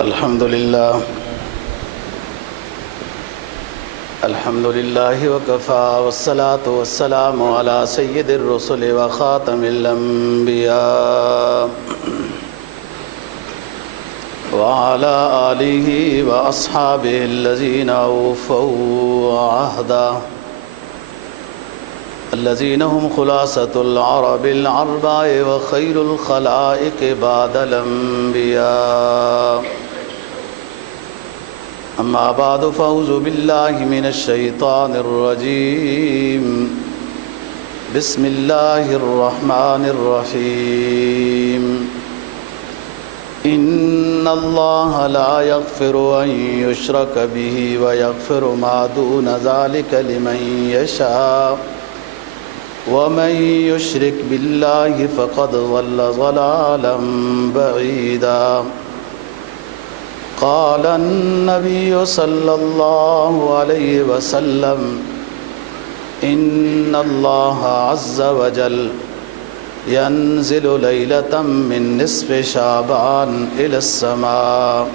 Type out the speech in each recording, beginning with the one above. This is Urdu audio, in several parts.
الحمد لله وكفى والصلاة والسلام على سيد الرسل وخاتم الأنبياء وعلى آله وأصحابه الذين أوفوا عهدا الذين هم خلاصة العرب العرباء وخير الخلائق بعد الأنبياء. أما بعد فأعوذ بالله من الشيطان الرجيم. بسم الله الرحمن الرحيم. إن الله لا يغفر أن يشرك به ويغفر ما دون ذلك لمن يشاء ومن يشرك بالله فقد ضل ضلالا بعيدا. قال النبي صلى الله عليه وسلم إن الله عز وجل ينزل ليلة من نصف شعبان إلى السماء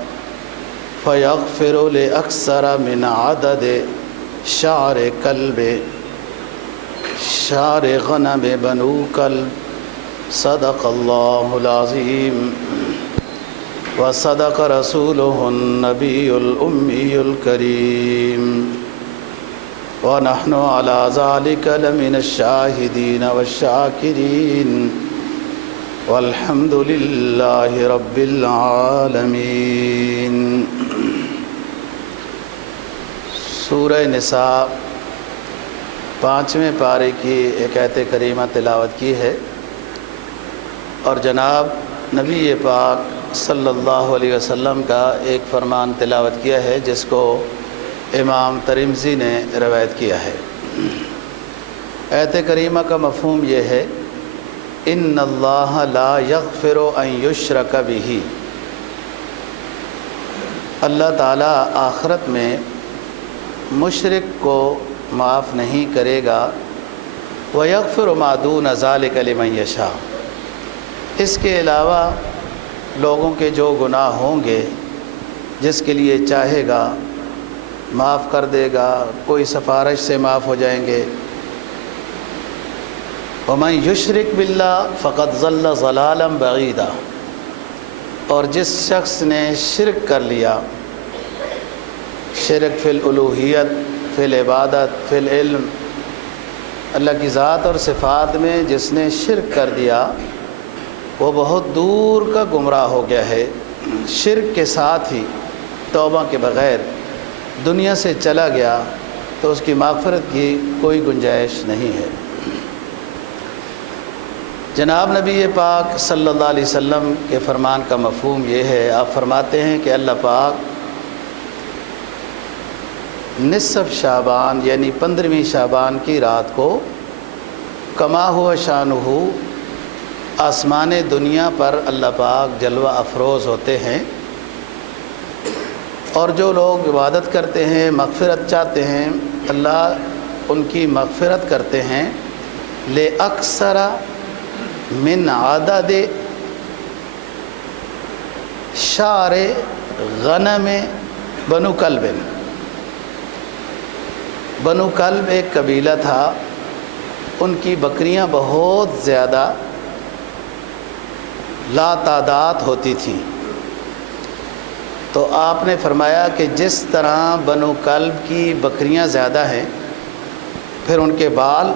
فيغفر لأكثر من عدد شعر غنم بنو كلب. صدق الله العظيم وصدق رسوله النبي الأمي الكريم ونحن على ذلك لمن الشاهدين والشاكرين والحمد لله رب العالمين. سورہ نساء 5ویں پارے کی ایک آیت کریمہ تلاوت کی ہے اور جناب نبی پاک صلی اللہ علیہ وسلم کا ایک فرمان تلاوت کیا ہے جس کو امام ترمذی نے روایت کیا ہے. آیت کریمہ کا مفہوم یہ ہے ان اللہ لا یغفر ان یشرک بہ. اللہ تعالیٰ آخرت میں مشرک کو معاف نہیں کرے گا. وَيَغْفِرُ مَا دُونَ ذَلِكَ لِمَن يَشَاءُ. اس کے علاوہ لوگوں کے جو گناہ ہوں گے جس کے لیے چاہے گا معاف کر دے گا. کوئی سفارش سے معاف ہو جائیں گے. وَمَن يُشْرِكْ بِاللَّهِ فَقَدْ ضَلَّ ضَلَالًا بَعِيدًا. اور جس شخص نے شرک کر لیا، شرک فی الالوہیت، فی العبادت، فی العلم، اللہ کی ذات اور صفات میں جس نے شرک کر دیا وہ بہت دور کا گمراہ ہو گیا ہے. شرک کے ساتھ ہی توبہ کے بغیر دنیا سے چلا گیا تو اس کی مغفرت کی کوئی گنجائش نہیں ہے. جناب نبی پاک صلی اللہ علیہ وسلم کے فرمان کا مفہوم یہ ہے، آپ فرماتے ہیں کہ اللہ پاک نصف شعبان یعنی 15ویں شعبان کی رات کو کما ہوا شانہ آسمان دنیا پر اللہ پاک جلوہ افروز ہوتے ہیں اور جو لوگ عبادت کرتے ہیں، مغفرت چاہتے ہیں، اللہ ان کی مغفرت کرتے ہیں. لے اکثر من عدد شعر غنم بنو کلب. بنو کلب ایک قبیلہ تھا، ان کی بکریاں بہت زیادہ لا تعداد ہوتی تھیں. تو آپ نے فرمایا کہ جس طرح بنو کلب کی بکریاں زیادہ ہیں پھر ان کے بال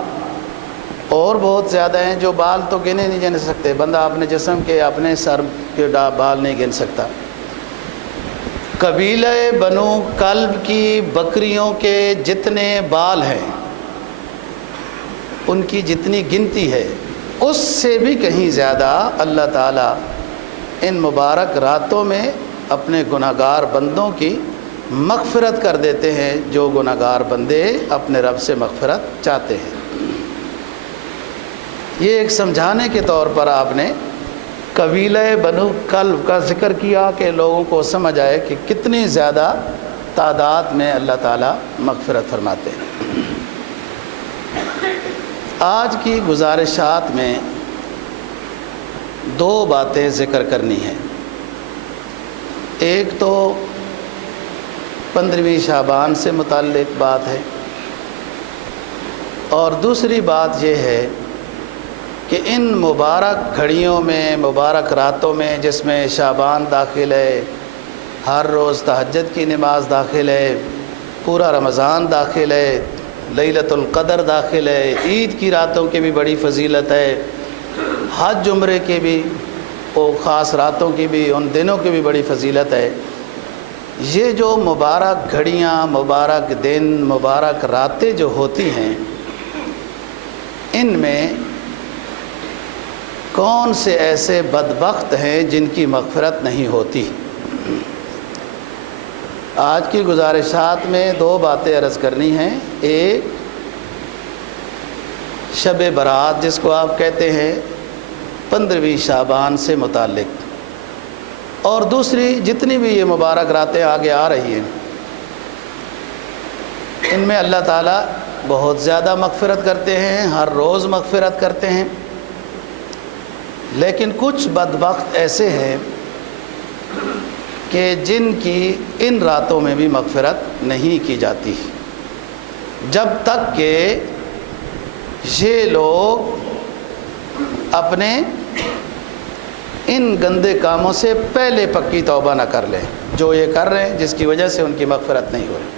اور بہت زیادہ ہیں. جو بال تو گنے نہیں جن سکتے، بندہ اپنے جسم کے اپنے سر کے بال نہیں گن سکتا. قبیلہ بنو کلب کی بکریوں کے جتنے بال ہیں ان کی جتنی گنتی ہے اس سے بھی کہیں زیادہ اللہ تعالیٰ ان مبارک راتوں میں اپنے گناہگار بندوں کی مغفرت کر دیتے ہیں جو گناہگار بندے اپنے رب سے مغفرت چاہتے ہیں. یہ ایک سمجھانے کے طور پر آپ نے قبیلہ بنو کلب کا ذکر کیا کہ لوگوں کو سمجھ آئے کہ کتنی زیادہ تعداد میں اللہ تعالیٰ مغفرت فرماتے ہیں. آج کی گزارشات میں دو باتیں ذکر کرنی ہیں. ایک تو 15ویں شعبان سے متعلق بات ہے، اور دوسری بات یہ ہے کہ ان مبارک گھڑیوں میں، مبارک راتوں میں، جس میں شعبان داخل ہے، ہر روز تہجد کی نماز داخل ہے، پورا رمضان داخل ہے، لیلۃ القدر داخل ہے، عید کی راتوں کی بھی بڑی فضیلت ہے، حج عمرے کے بھی، وہ خاص راتوں کی بھی، ان دنوں کی بھی بڑی فضیلت ہے۔ یہ جو مبارک گھڑیاں، مبارک دن، مبارک راتیں جو ہوتی ہیں، ان میں کون سے ایسے بدبخت ہیں جن کی مغفرت نہیں ہوتی؟ آج کی گزارشات میں 2 باتیں عرض کرنی ہیں۔ ایک شب برات جس کو آپ کہتے ہیں 15ویں شعبان سے متعلق، اور دوسری جتنی بھی یہ مبارک راتیں آگے آ رہی ہیں، ان میں اللہ تعالیٰ بہت زیادہ مغفرت کرتے ہیں، ہر روز مغفرت کرتے ہیں، لیکن کچھ بدبخت ایسے ہیں کہ جن کی ان راتوں میں بھی مغفرت نہیں کی جاتی، جب تک کہ یہ لوگ اپنے ان گندے کاموں سے پہلے پکی توبہ نہ کر لیں جو یہ کر رہے ہیں، جس کی وجہ سے ان کی مغفرت نہیں ہو رہی۔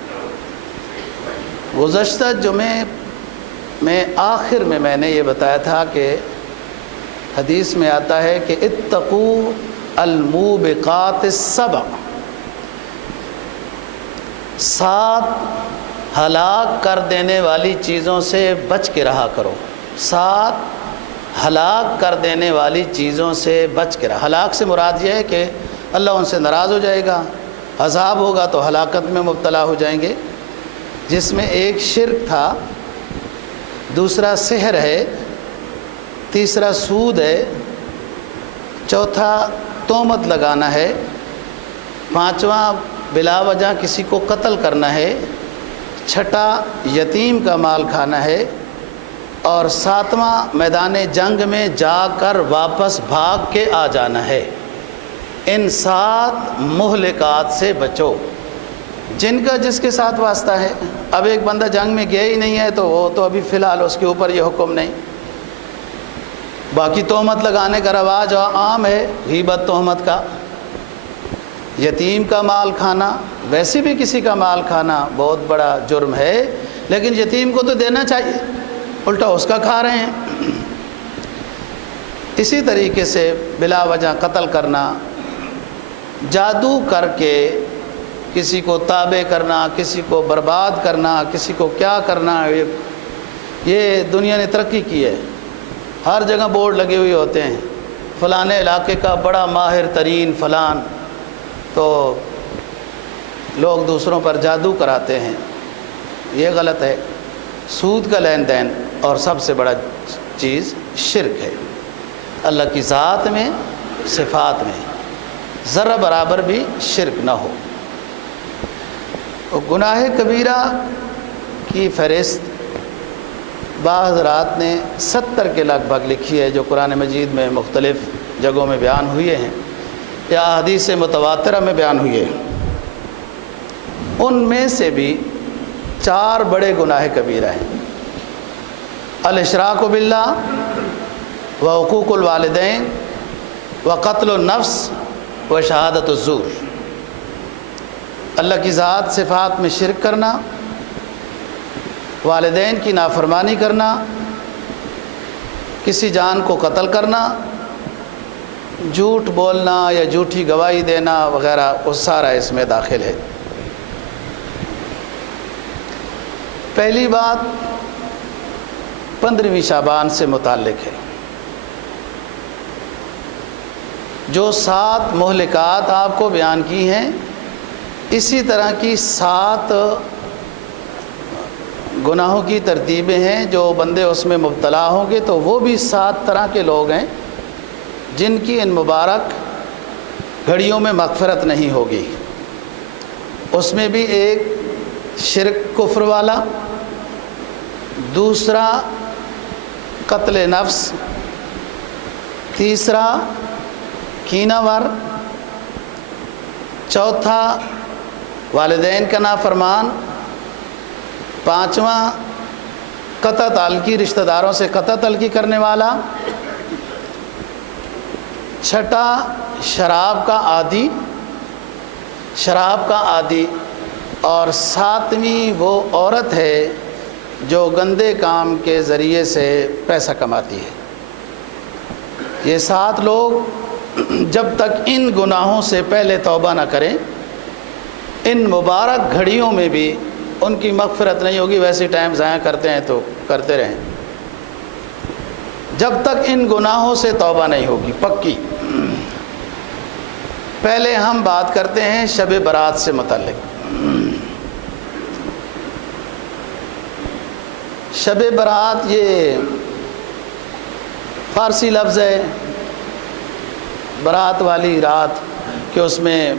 گزشتہ جمعے میں آخر میں نے یہ بتایا تھا کہ حدیث میں آتا ہے کہ اتقوا الموبقات السبع، 7 ہلاک کر دینے والی چیزوں سے بچ کے رہا کرو، 7 ہلاک کر دینے والی چیزوں سے بچ کے رہا۔ ہلاک سے مراد یہ ہے کہ اللہ ان سے ناراض ہو جائے گا، عذاب ہوگا تو ہلاکت میں مبتلا ہو جائیں گے، جس میں ایک شرک تھا، دوسرا سحر ہے، تیسرا سود ہے، چوتھا تہمت لگانا ہے، 5واں بلا وجہ کسی کو قتل کرنا ہے، 6واں یتیم کا مال کھانا ہے، اور 7واں میدان جنگ میں جا کر واپس بھاگ کے آ جانا ہے۔ ان 7 مہلکات سے بچو، جن کا جس کے ساتھ واسطہ ہے۔ اب ایک بندہ جنگ میں گیا ہی نہیں ہے تو وہ تو ابھی فی الحال اس کے اوپر یہ حکم نہیں۔ باقی تہمت لگانے کا رواج عام ہے، غیبت تہمت کا، یتیم کا مال کھانا، ویسے بھی کسی کا مال کھانا بہت بڑا جرم ہے، لیکن یتیم کو تو دینا چاہیے، الٹا اس کا کھا رہے ہیں۔ اسی طریقے سے بلا وجہ قتل کرنا، جادو کر کے کسی کو تابع کرنا، کسی کو برباد کرنا، کسی کو کیا کرنا، یہ دنیا نے ترقی کی ہے۔ ہر جگہ بورڈ لگے ہوئے ہوتے ہیں، فلانے علاقے کا بڑا ماہر ترین فلان، تو لوگ دوسروں پر جادو کراتے ہیں، یہ غلط ہے۔ سود کا لین دین، اور سب سے بڑا چیز شرک ہے، اللہ کی ذات میں، صفات میں ذرہ برابر بھی شرک نہ ہو۔ گناہ کبیرہ کی فہرست بعض حضرات نے 70 کے لگ بھگ لکھی ہے، جو قرآن مجید میں مختلف جگہوں میں بیان ہوئے ہیں یا حدیث متواترہ میں بیان ہوئے ہیں۔ ان میں سے بھی 4 بڑے گناہ کبیرہ ہیں: الاشراک باللہ، وحقوق الوالدین، وقتل النفس، وشہادت الزور۔ اللہ کی ذات صفات میں شرک کرنا، والدین کی نافرمانی کرنا، کسی جان کو قتل کرنا، جھوٹ بولنا یا جھوٹی گواہی دینا وغیرہ، وہ سارا اس میں داخل ہے۔ پہلی بات 15ویں شعبان سے متعلق ہے۔ جو 7 مہلکات آپ کو بیان کی ہیں، اسی طرح کی 7 گناہوں کی ترتیبیں ہیں، جو بندے اس میں مبتلا ہوں گے تو وہ بھی 7 طرح کے لوگ ہیں جن کی ان مبارک گھڑیوں میں مغفرت نہیں ہوگی۔ اس میں بھی ایک شرک کفر والا، دوسرا قتل نفس، تیسرا کینہ ور، چوتھا والدین کا نافرمان، پانچواں قطع تعلقی، رشتہ داروں سے قطع تعلقی کرنے والا، چھٹا شراب کا عادی، اور ساتویں وہ عورت ہے جو گندے کام کے ذریعے سے پیسہ کماتی ہے۔ یہ 7 لوگ جب تک ان گناہوں سے پہلے توبہ نہ کریں، ان مبارک گھڑیوں میں بھی ان کی مغفرت نہیں ہوگی۔ ویسے ٹائم ضائع کرتے ہیں تو کرتے رہیں، جب تک ان گناہوں سے توبہ نہیں ہوگی پکی۔ پہلے ہم بات کرتے ہیں شب برات سے متعلق۔ شب برات یہ فارسی لفظ ہے، برات والی رات، کہ اس میں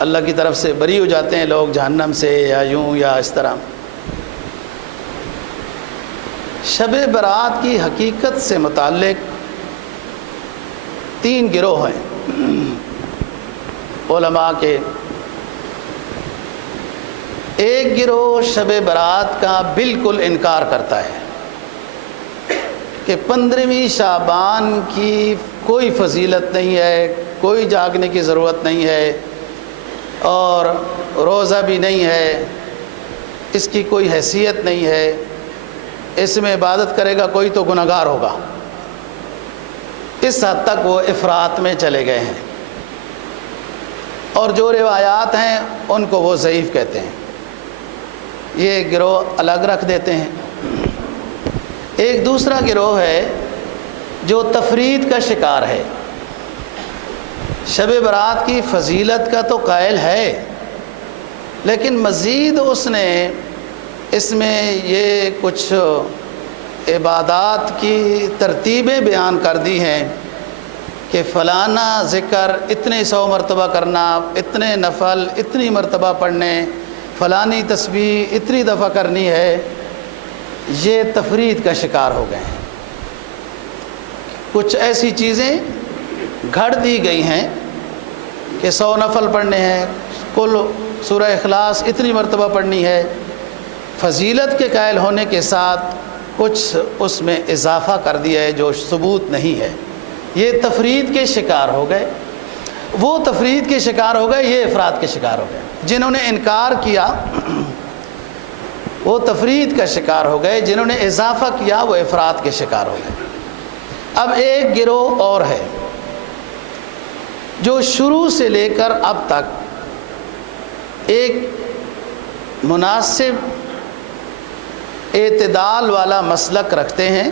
اللہ کی طرف سے بری ہو جاتے ہیں لوگ جہنم سے، یا یوں یا اس طرح۔ شب برات کی حقیقت سے متعلق 3 گروہ ہیں علماء کے۔ ایک گروہ شب برات کا بالکل انکار کرتا ہے کہ 15ویں شعبان کی کوئی فضیلت نہیں ہے، کوئی جاگنے کی ضرورت نہیں ہے، اور روزہ بھی نہیں ہے، اس کی کوئی حیثیت نہیں ہے، اس میں عبادت کرے گا کوئی تو گنہگار ہوگا۔ اس حد تک وہ افراط میں چلے گئے ہیں، اور جو روایات ہیں ان کو وہ ضعیف کہتے ہیں۔ یہ گروہ الگ رکھ دیتے ہیں۔ ایک دوسرا گروہ ہے جو تفرید کا شکار ہے، شب برات کی فضیلت کا تو قائل ہے، لیکن مزید اس نے اس میں یہ کچھ عبادات کی ترتیبیں بیان کر دی ہیں کہ فلانا ذکر اتنے 100 مرتبہ کرنا، اتنے نفل اتنی مرتبہ پڑھنے، فلانی تسبیح اتنی دفعہ کرنی ہے۔ یہ تفرید کا شکار ہو گئے ہیں۔ کچھ ایسی چیزیں گھڑ دی گئی ہیں کہ 100 نفل پڑھنے ہیں، کل سورہ اخلاص اتنی مرتبہ پڑھنی ہے، فضیلت کے قائل ہونے کے ساتھ کچھ اس میں اضافہ کر دیا ہے جو ثبوت نہیں ہے۔ یہ تفرید کے شکار ہو گئے، وہ تفرید کے شکار ہو گئے، یہ افراد کے شکار ہو گئے۔ جنہوں نے انکار کیا وہ تفرید کا شکار ہو گئے، جنہوں نے اضافہ کیا وہ افراد کے شکار ہو گئے۔ اب ایک گروہ اور ہے جو شروع سے لے کر اب تک ایک مناسب اعتدال والا مسلک رکھتے ہیں،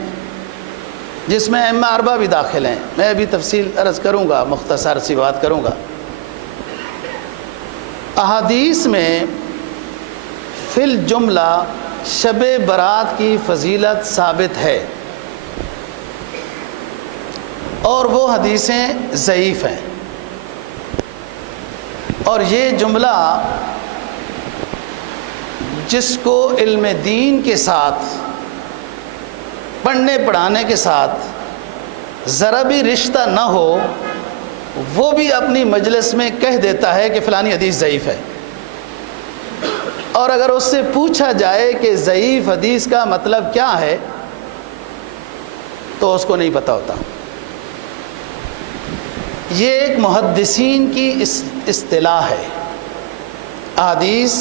جس میں ائمہ 4 بھی داخل ہیں۔ میں ابھی تفصیل عرض کروں گا، مختصر سی بات کروں گا۔ احادیث میں فی الجملہ شب برات کی فضیلت ثابت ہے، اور وہ حدیثیں ضعیف ہیں، اور یہ جملہ جس کو علم دین کے ساتھ، پڑھنے پڑھانے کے ساتھ ذرا بھی رشتہ نہ ہو، وہ بھی اپنی مجلس میں کہہ دیتا ہے کہ فلانی حدیث ضعیف ہے، اور اگر اس سے پوچھا جائے کہ ضعیف حدیث کا مطلب کیا ہے تو اس کو نہیں پتہ ہوتا۔ یہ ایک محدثین کی اصطلاح ہے۔ احادیث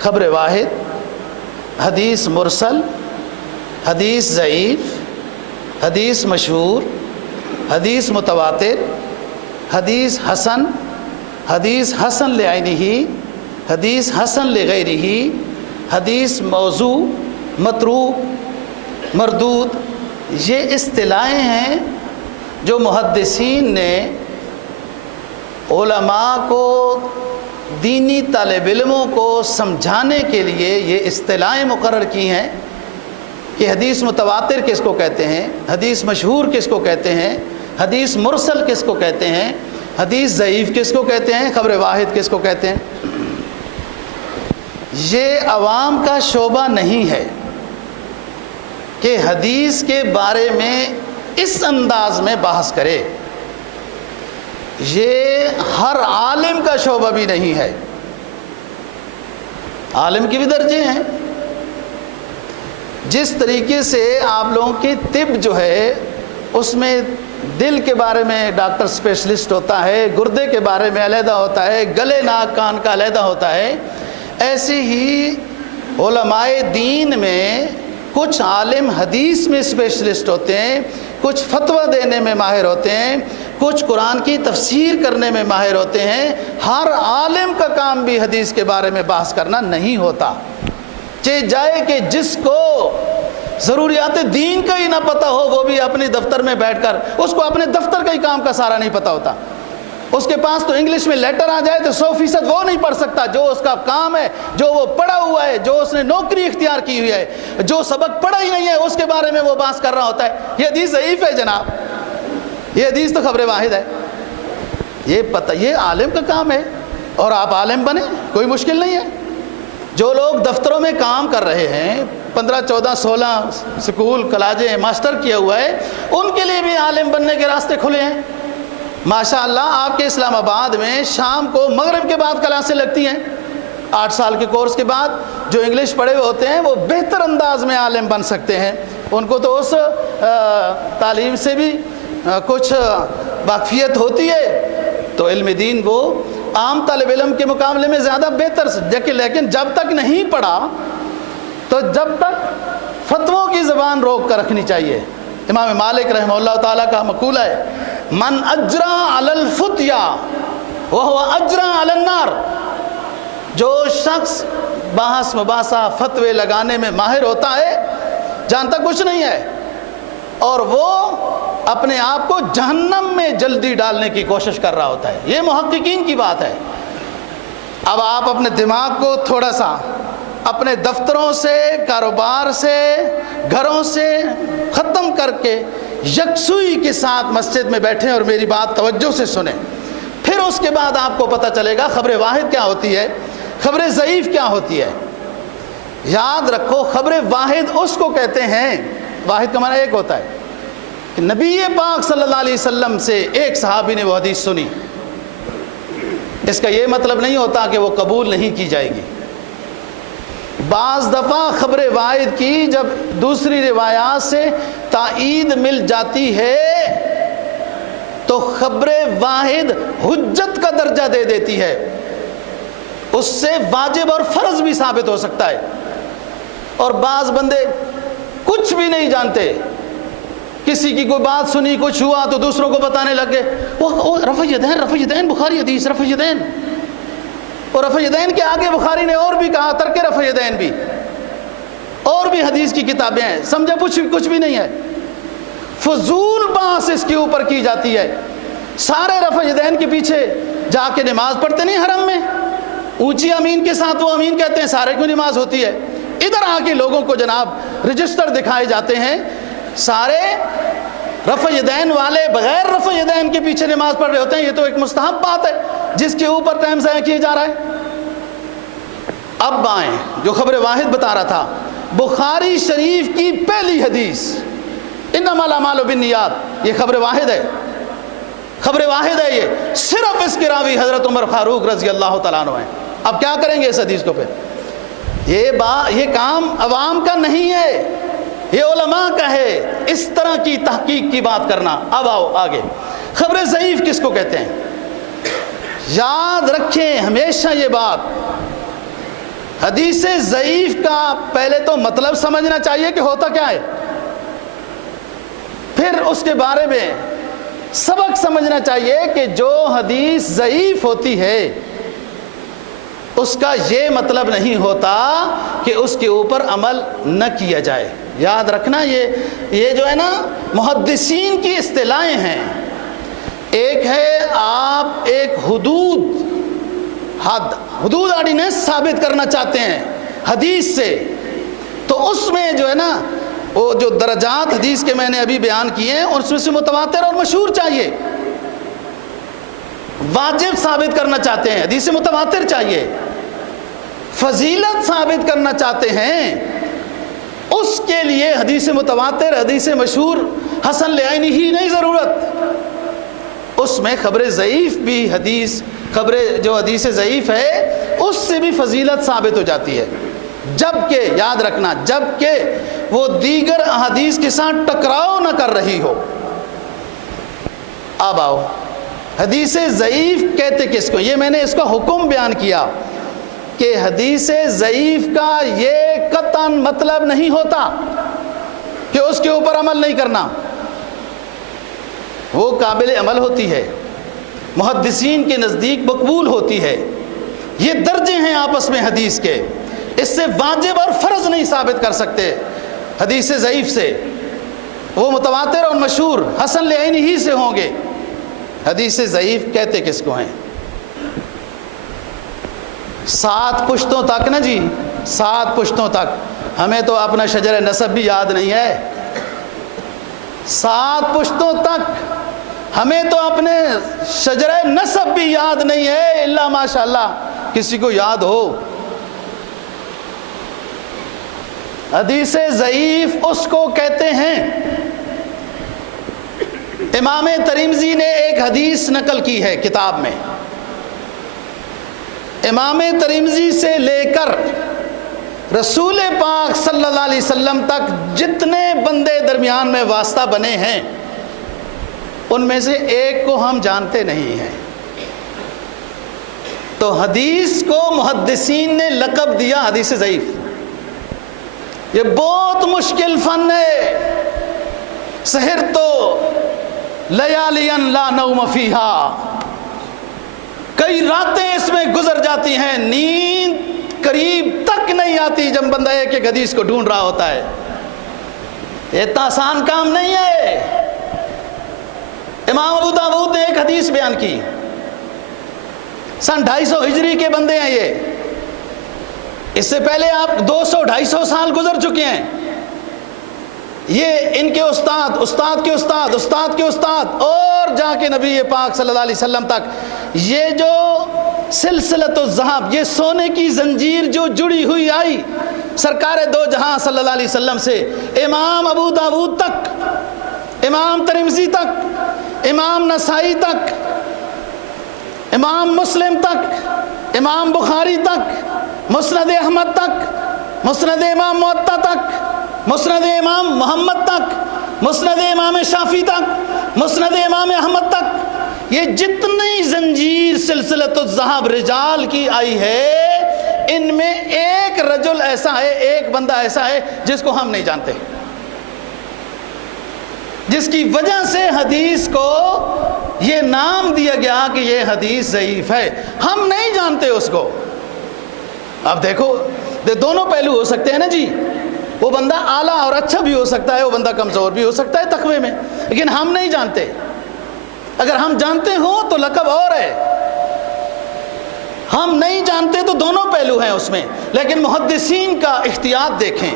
خبر واحد، حدیث مرسل، حدیث ضعیف، حدیث مشہور، حدیث متواتر، حدیث حسن، حدیث حسن لعینہ، حدیث حسن لغیرہ، حدیث موضوع، متروک، مردود۔ یہ اصطلاحیں ہیں جو محدثین نے علماء کو، دینی طالب علموں کو سمجھانے کے لیے یہ اصطلاحیں مقرر کی ہیں کہ حدیث متواتر کس کو کہتے ہیں، حدیث مشہور کس کو کہتے ہیں، حدیث مرسل کس کو کہتے ہیں، حدیث ضعیف کس کو کہتے ہیں، خبر واحد کس کو کہتے ہیں۔ یہ عوام کا شعبہ نہیں ہے کہ حدیث کے بارے میں اس انداز میں بحث کرے۔ یہ ہر عالم کا شعبہ بھی نہیں ہے، عالم کے بھی درجے ہیں۔ جس طریقے سے آپ لوگوں کی طب جو ہے اس میں دل کے بارے میں ڈاکٹر اسپیشلسٹ ہوتا ہے، گردے کے بارے میں علیحدہ ہوتا ہے، گلے ناک کان کا علیحدہ ہوتا ہے، ایسے ہی علماء دین میں کچھ عالم حدیث میں اسپیشلسٹ ہوتے ہیں، کچھ فتویٰ دینے میں ماہر ہوتے ہیں، کچھ قرآن کی تفسیر کرنے میں ماہر ہوتے ہیں۔ ہر عالم کا کام بھی حدیث کے بارے میں بحث کرنا نہیں ہوتا، چاہے جائے کہ جس کو ضروریات دین کا ہی نہ پتہ ہو وہ بھی اپنے دفتر میں بیٹھ کر اس کو اپنے دفتر کا ہی کام کا سارا نہیں پتہ ہوتا۔ اس کے پاس تو انگلش میں لیٹر آ جائے تو 100% وہ نہیں پڑھ سکتا، جو اس کا کام ہے، جو وہ پڑھا ہوا ہے، جو اس نے نوکری اختیار کی ہوئی ہے، جو سبق پڑھا ہی نہیں ہے اس کے بارے میں وہ بحث کر رہا ہوتا ہے۔ یہ حدیث ضعیف ہے جناب، یہ حدیث تو خبر واحد ہے، یہ پتہ، یہ عالم کا کام ہے، اور آپ عالم بنیں، کوئی مشکل نہیں ہے۔ جو لوگ دفتروں میں کام کر رہے ہیں، 15 14 16 سکول کالجیں ماسٹر کیا ہوا ہے، ان کے لیے بھی عالم بننے کے راستے کھلے ہیں۔ ماشاءاللہ آپ کے اسلام آباد میں شام کو مغرب کے بعد کلاسیں لگتی ہیں، 8 سال کے کورس کے بعد جو انگلش پڑھے ہوئے ہوتے ہیں وہ بہتر انداز میں عالم بن سکتے ہیں، ان کو تو اس تعلیم سے بھی کچھ واقفیت ہوتی ہے، تو علم دین وہ عام طالب علم کے مقابلے میں زیادہ بہتر، لیکن جب تک نہیں پڑھا تو جب تک فتووں کی زبان روک کر رکھنی چاہیے۔ امام مالک رحمہ اللہ تعالیٰ کا مقولہ ہے، من اجرا علی الفتیا وہو اجرا علی النار، جو شخص بحث مباحثہ فتوے لگانے میں ماہر ہوتا ہے، جانتا کچھ نہیں ہے، اور وہ اپنے آپ کو جہنم میں جلدی ڈالنے کی کوشش کر رہا ہوتا ہے۔ یہ محققین کی بات ہے۔ اب آپ اپنے دماغ کو تھوڑا سا اپنے دفتروں سے، کاروبار سے، گھروں سے ختم کر کے یکسوئی کے ساتھ مسجد میں بیٹھیں اور میری بات توجہ سے سنیں، پھر اس کے بعد آپ کو پتہ چلے گا خبر واحد کیا ہوتی ہے، خبر ضعیف کیا ہوتی ہے۔ یاد رکھو، خبر واحد اس کو کہتے ہیں، واحد کا معنی ایک ہوتا ہے، کہ نبی پاک صلی اللہ علیہ وسلم سے ایک صحابی نے وہ حدیث سنی، اس کا یہ مطلب نہیں ہوتا کہ وہ قبول نہیں کی جائے گی۔ بعض دفعہ خبر واحد کی جب دوسری روایات سے تائید مل جاتی ہے تو خبر واحد حجت کا درجہ دے دیتی ہے، اس سے واجب اور فرض بھی ثابت ہو سکتا ہے۔ اور بعض بندے کچھ بھی نہیں جانتے، کسی کی کوئی بات سنی، کچھ ہوا تو دوسروں کو بتانے لگے، وہ رفع یدین بخاری حدیث رفع یدین، اور رفع یدین کے آگے بخاری نے اور بھی کہا، ترک رفع یدین بھی، اور بھی حدیث کی کتابیں ہیں، سمجھا کچھ بھی نہیں ہے، فضول بحث اس کے اوپر کی جاتی ہے۔ سارے رفع یدین کے پیچھے جا کے نماز پڑھتے نہیں حرم میں، اونچی امین کے ساتھ وہ امین کہتے ہیں، سارے کی نماز ہوتی ہے۔ ادھر آ کے لوگوں کو جناب رجسٹر دکھائے جاتے ہیں، سارے رفع یدین والے بغیر رفع یدین کے پیچھے نماز پڑھ رہے ہوتے ہیں۔ یہ تو ایک مستحب بات ہے جس کے اوپر ٹائم ضائع کیے جا رہا ہے۔ اب آئیں جو خبر واحد بتا رہا تھا، بخاری شریف کی پہلی حدیث، انما الاعمال بالنیات، یہ خبر واحد ہے، خبر واحد ہے، یہ صرف اس کے راوی حضرت عمر فاروق رضی اللہ تعالیٰ عنہ ہیں۔ اب کیا کریں گے اس حدیث کو پھر؟ یہ کام عوام کا نہیں ہے، یہ علماء کا ہے، اس طرح کی تحقیق کی بات کرنا۔ اب آؤ آگے، خبر ضعیف کس کو کہتے ہیں؟ یاد رکھیں ہمیشہ یہ بات، حدیث ضعیف کا پہلے تو مطلب سمجھنا چاہیے کہ ہوتا کیا ہے، پھر اس کے بارے میں سبق سمجھنا چاہیے کہ جو حدیث ضعیف ہوتی ہے اس کا یہ مطلب نہیں ہوتا کہ اس کے اوپر عمل نہ کیا جائے۔ یاد رکھنا، یہ جو ہے نا محدثین کی اصطلاحیں ہیں، ایک ہے آپ ایک حدود آرڈیننس ثابت کرنا چاہتے ہیں حدیث سے، تو اس میں جو ہے نا وہ جو درجات حدیث کے میں نے ابھی بیان کیے ہیں، اور اس میں سے متواتر اور مشہور چاہیے۔ واجب ثابت کرنا چاہتے ہیں، حدیث متواتر چاہیے۔ فضیلت ثابت کرنا چاہتے ہیں، اس کے لیے حدیث متواتر، حدیث مشہور، حسن لعینہ ہی نہیں ضرورت، اس میں خبر ضعیف بھی حدیث، خبر جو حدیث ضعیف ہے اس سے بھی فضیلت ثابت ہو جاتی ہے، جبکہ یاد رکھنا جبکہ وہ دیگر احادیث کے ساتھ ٹکراؤ نہ کر رہی ہو۔ اب آؤ، حدیث ضعیف کہتے کس کو؟ یہ میں نے اس کا حکم بیان کیا کہ حدیث ضعیف کا یہ قطعاً مطلب نہیں ہوتا کہ اس کے اوپر عمل نہیں کرنا، وہ قابل عمل ہوتی ہے، محدثین کے نزدیک مقبول ہوتی ہے۔ یہ درجے ہیں آپس میں حدیث کے، اس سے واجب اور فرض نہیں ثابت کر سکتے حدیث ضعیف سے، وہ متواتر اور مشہور حسن لعین ہی سے ہوں گے۔ حدیث ضعیف کہتے کس کو ہیں؟ 7 پشتوں تک نا جی، 7 پشتوں تک، ہمیں تو اپنا شجر نسب بھی یاد نہیں ہے، 7 پشتوں تک ہمیں تو اپنے شجر نسب بھی یاد نہیں ہے، الا ماشاءاللہ کسی کو یاد ہو۔ حدیث ضعیف اس کو کہتے ہیں۔ امام ترمذی نے ایک حدیث نقل کی ہے کتاب میں، امام ترمذی سے لے کر رسول پاک صلی اللہ علیہ وسلم تک جتنے بندے درمیان میں واسطہ بنے ہیں ان میں سے ایک کو ہم جانتے نہیں ہیں، تو حدیث کو محدثین نے لقب دیا حدیث ضعیف۔ یہ بہت مشکل فن ہے، سحر تو لیالین لا نوم فیہا، کئی راتیں اس میں گزر جاتی ہیں، نیند قریب تک نہیں آتی جب بندہ ایک ایک حدیث کو ڈھونڈ رہا ہوتا ہے۔ یہ اتنا آسان کام نہیں ہے۔ امام ابو داؤد نے ایک حدیث بیان کی، سن 250 ہجری کے بندے ہیں یہ، اس سے پہلے آپ 200-250 سال گزر چکے ہیں۔ یہ ان کے استاد، استاد کے استاد، استاد کے استاد، اور جا کے نبی پاک صلی اللہ علیہ وسلم تک یہ جو سلسلۃ الذہب، یہ سونے کی زنجیر جو جڑی ہوئی آئی سرکار دو جہاں صلی اللہ علیہ وسلم سے، امام ابو داؤد تک، امام ترمذی تک، امام نسائی تک، امام مسلم تک، امام بخاری تک، مسند احمد تک، مسند امام موطا تک، مسند امام محمد تک، مسند امام شافعی تک، مسند امام احمد تک، یہ جتنی زنجیر سلسلۃ الذہب رجال کی آئی ہے، ان میں ایک رجل ایسا ہے، ایک بندہ ایسا ہے جس کو ہم نہیں جانتے، جس کی وجہ سے حدیث کو یہ نام دیا گیا کہ یہ حدیث ضعیف ہے، ہم نہیں جانتے اس کو۔ اب دیکھو دونوں پہلو ہو سکتے ہیں نا جی، وہ بندہ اعلیٰ اور اچھا بھی ہو سکتا ہے، وہ بندہ کمزور بھی ہو سکتا ہے تقوی میں، لیکن ہم نہیں جانتے۔ اگر ہم جانتے ہوں تو لقب اور ہے، ہم نہیں جانتے تو دونوں پہلو ہیں اس میں۔ لیکن محدثین کا احتیاط دیکھیں،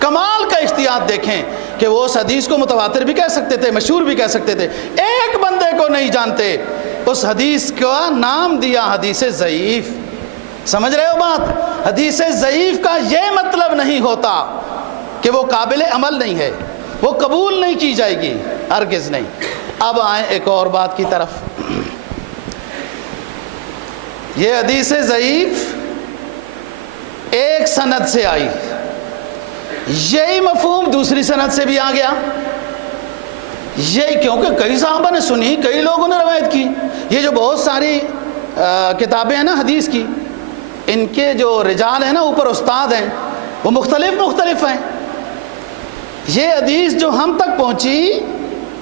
کمال کا احتیاط دیکھیں کہ وہ اس حدیث کو متواتر بھی کہہ سکتے تھے، مشہور بھی کہہ سکتے تھے، ایک بندے کو نہیں جانتے، اس حدیث کا نام دیا حدیث ضعیف۔ سمجھ رہے ہو بات؟ حدیث ضعیف کا یہ مطلب نہیں ہوتا کہ وہ قابل عمل نہیں ہے، وہ قبول نہیں کی جائے گی، ہرگز نہیں۔ اب آئیں ایک اور بات کی طرف۔ یہ حدیث ضعیف ایک سند سے آئی، یہی مفہوم دوسری سند سے بھی آ گیا، یہی، کیونکہ کئی صحابہ نے سنی، کئی لوگوں نے روایت کی۔ یہ جو بہت ساری کتابیں ہیں نا حدیث کی، ان کے جو رجال ہیں نا اوپر استاد ہیں، وہ مختلف ہیں۔ یہ حدیث جو ہم تک پہنچی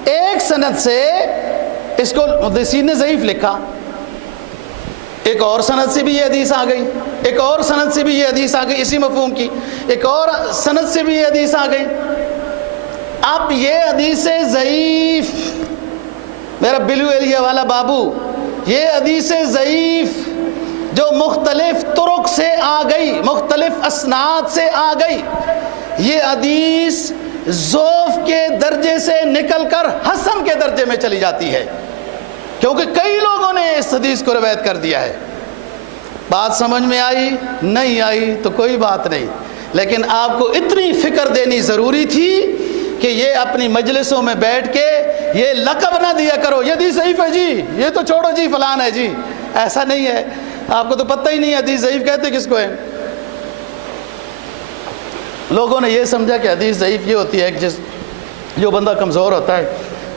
ایک سند سے، اس کو محدثین نے ضعیف لکھا، ایک اور سند سے بھی یہ حدیث آ گئی، ایک اور سند سے بھی یہ حدیث آ گئی اسی مفہوم کی، ایک اور سند سے بھی یہ حدیث آ گئی۔ اب یہ حدیث ضعیف، میرا بلو ایلیا والا بابو، یہ حدیث ضعیف جو مختلف طرق سے آ گئی، مختلف اسناد سے آ گئی، یہ حدیث ضعف کے درجے سے نکل کر حسن کے درجے میں چلی جاتی ہے، کیونکہ کئی لوگوں نے اس حدیث کو روایت کر دیا ہے۔ بات سمجھ میں آئی؟ نہیں آئی تو کوئی بات نہیں، لیکن آپ کو اتنی فکر دینی ضروری تھی کہ یہ اپنی مجلسوں میں بیٹھ کے یہ لقب نہ دیا کرو، یہ حدیث ضعیف ہے جی، یہ تو چھوڑو جی، فلان ہے جی، ایسا نہیں ہے۔ آپ کو تو پتہ ہی نہیں ہے حدیث ضعیف کہتے کس کو ہے۔ لوگوں نے یہ سمجھا کہ حدیث ضعیف یہ ہوتی ہے کہ جو بندہ کمزور ہوتا ہے،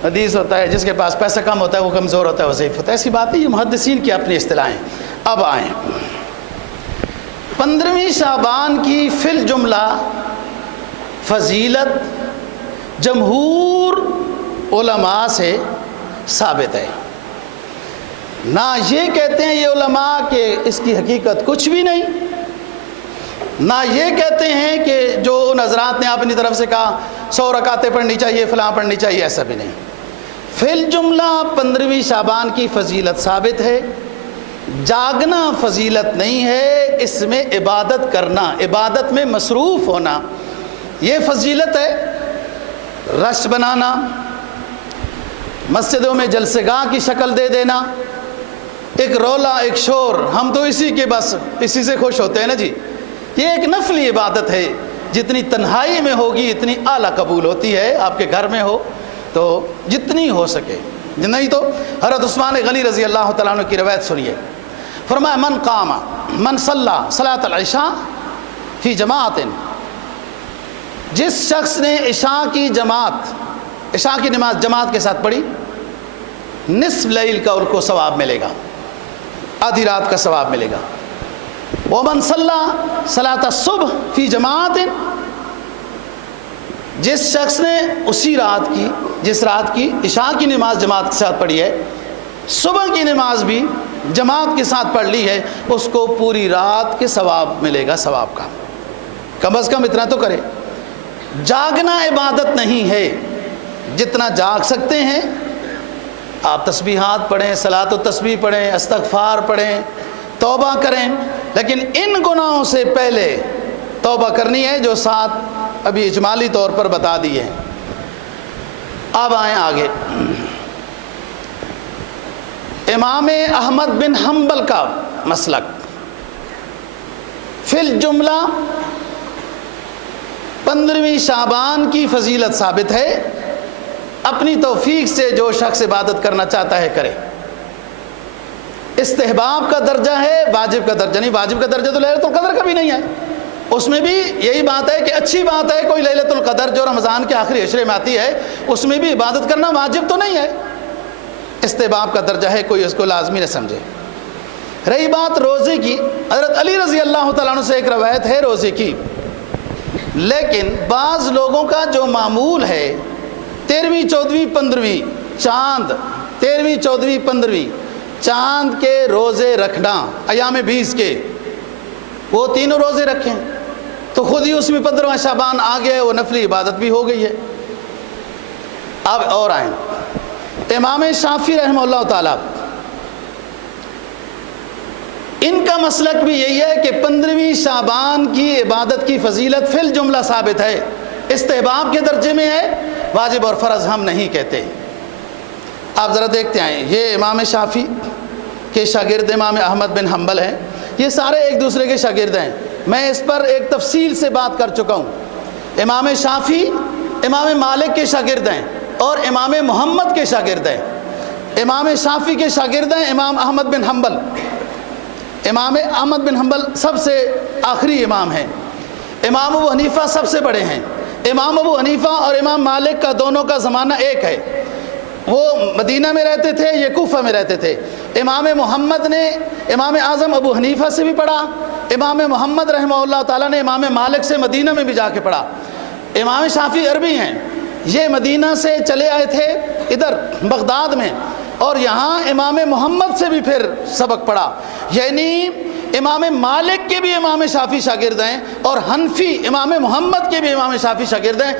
حدیث ہوتا ہے جس کے پاس پیسہ کم ہوتا ہے وہ کمزور ہوتا ہے، وہ ضعیف ہوتا ہے۔ ایسی بات ہے، یہ محدثین کی اپنی اصطلاحیں۔ اب آئیں 15ویں شعبان کی فی الجملہ فضیلت جمہور علماء سے ثابت ہے۔ نہ یہ کہتے ہیں یہ علماء کہ اس کی حقیقت کچھ بھی نہیں، نہ یہ کہتے ہیں کہ جو حضرات نے اپنی طرف سے کہا 100 رکعتیں پڑھنی چاہیے، فلاں پڑھنی چاہیے، ایسا بھی نہیں۔ فی الجملہ 15ویں شعبان کی فضیلت ثابت ہے، جاگنا فضیلت نہیں ہے، اس میں عبادت کرنا، عبادت میں مصروف ہونا یہ فضیلت ہے۔ رش بنانا، مسجدوں میں جلسے گاہ کی شکل دے دینا، ایک رولا ایک شور، ہم تو اسی کے بس اسی سے خوش ہوتے ہیں نا جی، یہ ایک نفلی عبادت ہے، جتنی تنہائی میں ہوگی اتنی اعلیٰ قبول ہوتی ہے۔ آپ کے گھر میں ہو تو جتنی ہو سکے، نہیں تو حضرت عثمان غنی رضی اللہ تعالیٰ عنہ کی روایت سنیے، فرمایا من صلی صلاۃ العشاء فی جماعت، جس شخص نے عشاء کی نماز جماعت کے ساتھ پڑھی، نصف لیل کا ان کو ثواب ملے گا، آدھی رات کا ثواب ملے گا۔ ومن صلی صلاۃ الصبح فی جماعت، جس شخص نے جس رات کی عشاء کی نماز جماعت کے ساتھ پڑھی ہے، صبح کی نماز بھی جماعت کے ساتھ پڑھ لی ہے، اس کو پوری رات کے ثواب ملے گا، ثواب کا۔ کم از کم اتنا تو کرے۔ جاگنا عبادت نہیں ہے، جتنا جاگ سکتے ہیں آپ تسبیحات پڑھیں، صلاۃ و تسبیح پڑھیں، استغفار پڑھیں، توبہ کریں، لیکن ان گناہوں سے پہلے توبہ کرنی ہے جو ساتھ ابھی اجمالی طور پر بتا دیے ہیں۔ اب آئیں آگے، امام احمد بن حنبل کا مسلک فی الجملہ 15ویں شعبان کی فضیلت ثابت ہے، اپنی توفیق سے جو شخص عبادت کرنا چاہتا ہے کرے۔ استحباب کا درجہ ہے، واجب کا درجہ نہیں۔ واجب کا درجہ تو لیلۃ القدر کا بھی نہیں ہے، اس میں بھی یہی بات ہے کہ اچھی بات ہے کوئی لیلۃ القدر جو رمضان کے آخری عشرے میں آتی ہے اس میں بھی عبادت کرنا واجب تو نہیں ہے، استحباب کا درجہ ہے، کوئی اس کو لازمی نہ سمجھے۔ رہی بات روزے کی، حضرت علی رضی اللہ تعالیٰ عنہ سے ایک روایت ہے روزے کی، لیکن بعض لوگوں کا جو معمول ہے 13ویں 14ویں 15ویں چاند، 13ویں 14ویں 15ویں چاند کے روزے رکھنا، ایام 20 کے، وہ تینوں روزے رکھیں تو خود ہی اس میں 15واں شعبان آ گیا ہے، وہ نفلی عبادت بھی ہو گئی ہے۔ اب اور آئیں، امام شافعی رحمہ اللہ تعالیٰ، ان کا مسلک بھی یہی ہے کہ 15ویں شعبان کی عبادت کی فضیلت فی الجملہ ثابت ہے، استحباب کے درجے میں ہے، واجب اور فرض ہم نہیں کہتے۔ آپ ذرا دیکھتے ہیں، یہ امام شافعی کے شاگرد امام احمد بن حنبل ہیں، یہ سارے ایک دوسرے کے شاگرد ہیں، میں اس پر ایک تفصیل سے بات کر چکا ہوں۔ امام شافعی امام مالک کے شاگرد ہیں اور امام محمد کے شاگرد ہیں۔ امام شافعی کے شاگرد ہیں امام احمد بن حنبل، امام احمد بن حنبل سب سے آخری امام ہیں، امام ابو حنیفہ سب سے بڑے ہیں۔ امام ابو حنیفہ اور امام مالک کا دونوں کا زمانہ ایک ہے، وہ مدینہ میں رہتے تھے، یہ کوفہ میں رہتے تھے۔ امام محمد نے امام اعظم ابو حنیفہ سے بھی پڑھا، امام محمد رحمہ اللہ تعالیٰ نے امام مالک سے مدینہ میں بھی جا کے پڑھا۔ امام شافعی عربی ہیں، یہ مدینہ سے چلے آئے تھے ادھر بغداد میں، اور یہاں امام محمد سے بھی پھر سبق پڑھا، یعنی امام مالک کے بھی امام شافعی شاگرد ہیں اور حنفی امام محمد کے بھی امام شافعی شاگرد ہیں۔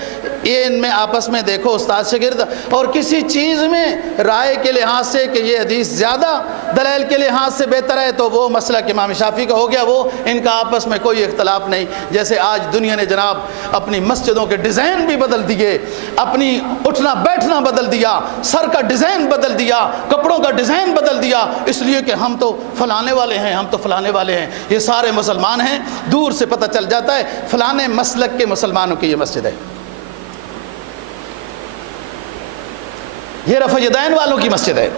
یہ ان میں آپس میں دیکھو استاد شاگرد، اور کسی چیز میں رائے کے لحاظ سے کہ یہ حدیث زیادہ دلائل کے لحاظ سے بہتر ہے تو وہ مسلک امام شافعی کا ہو گیا، وہ ان کا آپس میں کوئی اختلاف نہیں۔ جیسے آج دنیا نے جناب اپنی مسجدوں کے ڈیزائن بھی بدل دیے، اپنی اٹھنا بیٹھنا بدل دیا، سر کا ڈیزائن بدل دیا، کپڑوں کا ڈیزائن بدل دیا، اس لیے کہ ہم تو فلانے والے ہیں، ہم تو فلانے والے ہیں، یہ سارے مسلمان ہیں۔ دور سے پتہ چل جاتا ہے فلانے مسلک کے مسلمانوں کی یہ مسجد ہے۔ یہ رفع یدین والوں کی مسجد ہے،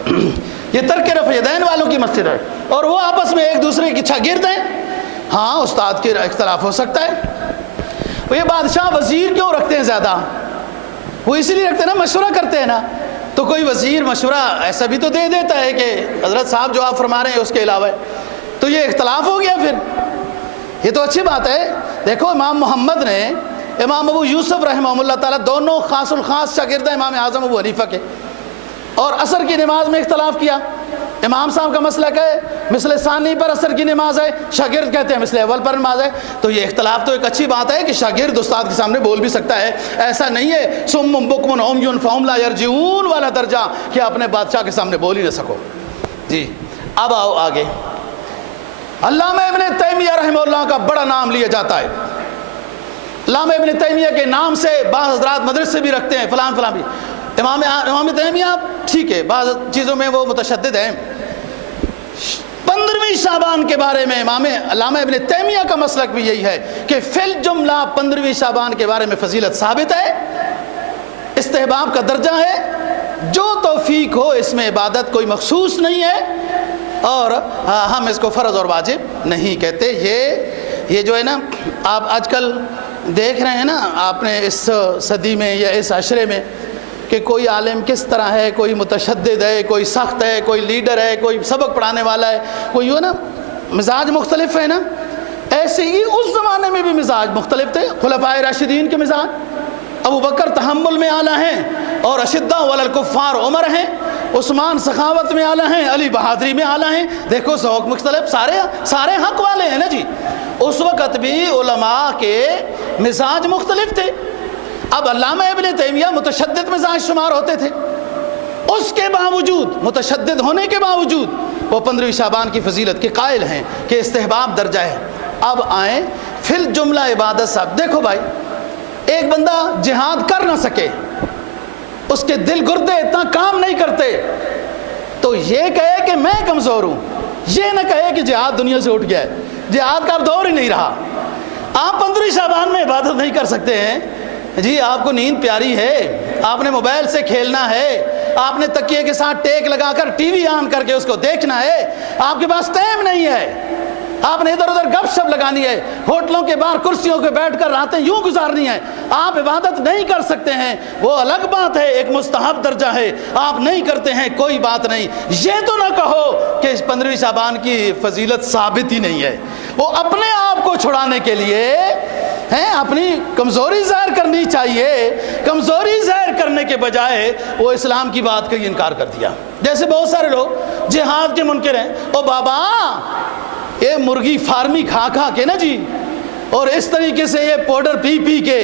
یہ ترک رفع یدین والوں کی مسجد ہے، اور وہ آپس میں ایک دوسرے کی شاگرد ہیں۔ ہاں استاد کے اختلاف ہو سکتا ہے، وہ یہ بادشاہ وزیر کیوں رکھتے ہیں زیادہ؟ وہ اسی لیے رکھتے ہیں نا، مشورہ کرتے ہیں نا۔ تو کوئی وزیر مشورہ ایسا بھی تو دے دیتا ہے کہ حضرت صاحب جو آپ فرما رہے ہیں اس کے علاوہ ہے، تو یہ اختلاف ہو گیا پھر، یہ تو اچھی بات ہے۔ دیکھو امام محمد نے امام ابو یوسف رحمہ اللہ تعالیٰ دونوں خاص الخاص شاگرد ہیں امام اعظم ابو حنیفہ کے، اور عصر کی نماز میں اختلاف کیا۔ امام صاحب کا مسلک ہے مثل ثانی پر عصر کی نماز ہے، شاگرد کہتے ہیں مثل اول پر نماز ہے۔ تو یہ اختلاف تو ایک اچھی بات ہے کہ شاگرد استاد کے سامنے بول بھی سکتا ہے، ایسا نہیں ہے صم بکم عمی فہم لا یرجعون والا درجہ کہ اپنے بادشاہ کے سامنے بول ہی نہ سکو۔ جی اب آؤ آگے، علامہ ابن تیمیہ رحمہ اللہ کا بڑا نام لیا جاتا ہے۔ علامہ ابن تیمیہ کے نام سے بعض حضرات مدرسے بھی رکھتے ہیں، فلان فلان بھی۔ امام تیمیہ ٹھیک ہے بعض چیزوں میں وہ متشدد ہیں۔ 15ویں شعبان کے بارے میں علامہ ابن تیمیہ کا مسلک بھی یہی ہے کہ فی الجملہ 15ویں شعبان کے بارے میں فضیلت ثابت ہے، استحباب کا درجہ ہے، جو توفیق ہو اس میں عبادت کوئی مخصوص نہیں ہے، اور ہم اس کو فرض اور واجب نہیں کہتے۔ یہ جو ہے نا آپ آج کل دیکھ رہے ہیں نا، آپ نے اس صدی میں یا اس عشرے میں کہ کوئی عالم کس طرح ہے، کوئی متشدد ہے، کوئی سخت ہے، کوئی لیڈر ہے، کوئی سبق پڑھانے والا ہے، کوئی وہ نا مزاج مختلف ہے نا۔ ایسے ہی اس زمانے میں بھی مزاج مختلف تھے۔ خلفائے راشدین کے مزاج، ابو بکر تحمل میں اعلیٰ ہیں اور اشداء علی الکفار عمر ہیں، عثمان سخاوت میں اعلیٰ ہیں، علی بہادری میں اعلیٰ ہیں۔ دیکھو ذوق مختلف، سارے حق والے ہیں نا جی۔ اس وقت بھی علماء کے مزاج مختلف تھے۔ اب علامہ ابن تیمیہ متشدد مزاج شمار ہوتے تھے، اس کے باوجود متشدد ہونے کے باوجود وہ 15ویں شعبان کی فضیلت کے قائل ہیں کہ استحباب درجہ ہے۔ اب آئیں فی الجملہ عبادت صاحب۔ دیکھو بھائی، ایک بندہ جہاد کر نہ سکے، اس کے دل گردے اتنا کام نہیں کرتے، تو یہ کہے کہ میں کمزور ہوں، یہ نہ کہے کہ جہاد دنیا سے اٹھ گیا ہے، جہاد کا اب دور ہی نہیں رہا۔ آپ 15ویں شعبان میں عبادت نہیں کر سکتے ہیں جی، آپ کو نیند پیاری ہے، آپ نے موبائل سے کھیلنا ہے، آپ نے تکیے کے ساتھ ٹیک لگا کر ٹی وی آن کر کے اس کو دیکھنا ہے، آپ کے پاس ٹائم نہیں ہے، آپ نے ادھر ادھر گپ شپ لگانی ہے، ہوٹلوں کے باہر کرسیوں پہ بیٹھ کر راتیں یوں گزارنی ہے، آپ عبادت نہیں کر سکتے ہیں، وہ الگ بات ہے، ایک مستحب درجہ ہے، آپ نہیں کرتے ہیں کوئی بات نہیں۔ یہ تو نہ کہو کہ 15ویں شعبان کی فضیلت ثابت ہی نہیں ہے۔ وہ اپنے آپ کو چھڑانے کے لیے ہیں، اپنی کمزوری ظاہر کرنی چاہیے، کمزوری ظاہر کرنے کے بجائے وہ اسلام کی بات کا انکار کر دیا۔ جیسے بہت سارے لوگ جہاد کے منکر ہیں، او بابا یہ مرغی فارمی کھا کھا کے نا جی، اور اس طریقے سے یہ پاؤڈر پی پی کے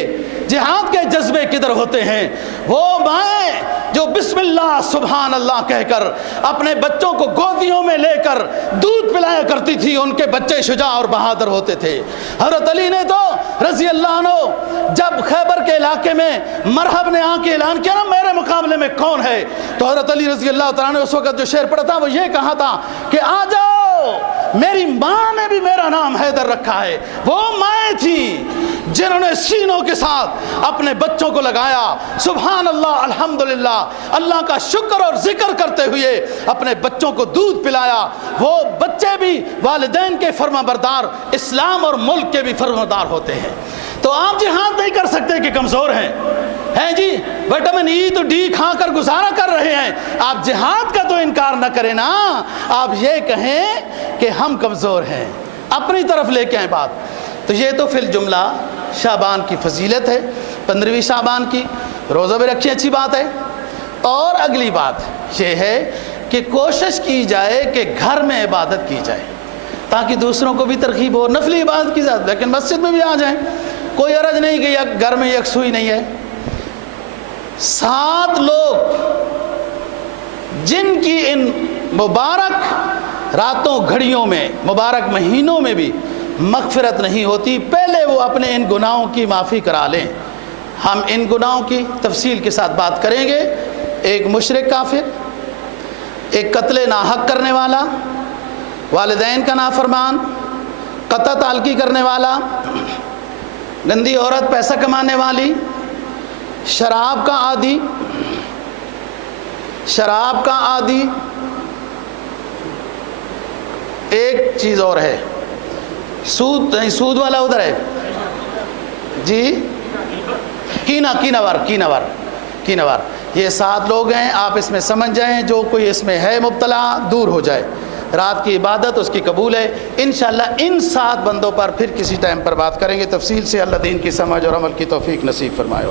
جہاد کے جذبے کدھر ہوتے ہیں؟ وہ مائیں جو بسم اللہ سبحان اللہ کہہ کر اپنے بچوں کو گودیوں میں لے کر دودھ پلایا کرتی تھی، ان کے بچے شجاع اور بہادر ہوتے تھے۔ حضرت علی نے تو رضی اللہ عنہ جب خیبر کے علاقے میں مرحب نے آ کے اعلان کیا نا میرے مقابلے میں کون ہے، تو حضرت علی رضی اللہ تعالیٰ نے اس وقت جو شعر پڑھا تھا وہ یہ کہا تھا کہ آ جاؤ، میری ماں نے بھی میرا نام حیدر رکھا ہے۔ وہ مائیں تھی جنہوں نے سینوں کے ساتھ اپنے بچوں کو لگایا، سبحان اللہ الحمدللہ، اللہ کا شکر اور ذکر کرتے ہوئے اپنے بچوں کو دودھ پلایا۔ وہ بچے بھی والدین کے فرما بردار، اسلام اور ملک کے بھی فرما بردار ہوتے ہیں۔ تو آپ جہاد نہیں کر سکتے کہ کمزور ہیں جی، وٹامن ای تو ڈی کھا کر گزارا کر رہے ہیں، آپ جہاد کا تو انکار نہ کریں نا، آپ یہ کہیں کہ ہم کمزور ہیں، اپنی طرف لے کے آئیں بات۔ تو یہ تو فی الجملہ شعبان کی فضیلت ہے، 15ویں شعبان کی روزہ بھی رکھیں اچھی بات ہے۔ اور اگلی بات یہ ہے کہ کوشش کی جائے کہ گھر میں عبادت کی جائے تاکہ دوسروں کو بھی ترغیب ہو، نفلی عبادت کی جائے، لیکن مسجد میں بھی آ جائیں، کوئی عرض نہیں کہ گھر میں یکسوئی نہیں ہے۔ 7 لوگ جن کی ان مبارک راتوں گھڑیوں میں، مبارک مہینوں میں بھی مغفرت نہیں ہوتی، پہلے وہ اپنے ان گناہوں کی معافی کرا لیں۔ ہم ان گناہوں کی تفصیل کے ساتھ بات کریں گے۔ ایک مشرک کافر، ایک قتل ناحق کرنے والا، والدین کا نافرمان، قطع تعلقی کرنے والا، گندی عورت پیسہ کمانے والی، شراب کا عادی، شراب کا عادی، ایک چیز اور ہے، سود نہیں، سود والا ادھر ہے جی، کینوار، یہ 7 لوگ ہیں، آپ اس میں سمجھ جائیں، جو کوئی اس میں ہے مبتلا دور ہو جائے، رات کی عبادت اس کی قبول ہے انشاءاللہ۔ ان 7 بندوں پر پھر کسی ٹائم پر بات کریں گے تفصیل سے، اللہ دین کی سمجھ اور عمل کی توفیق نصیب فرمائے۔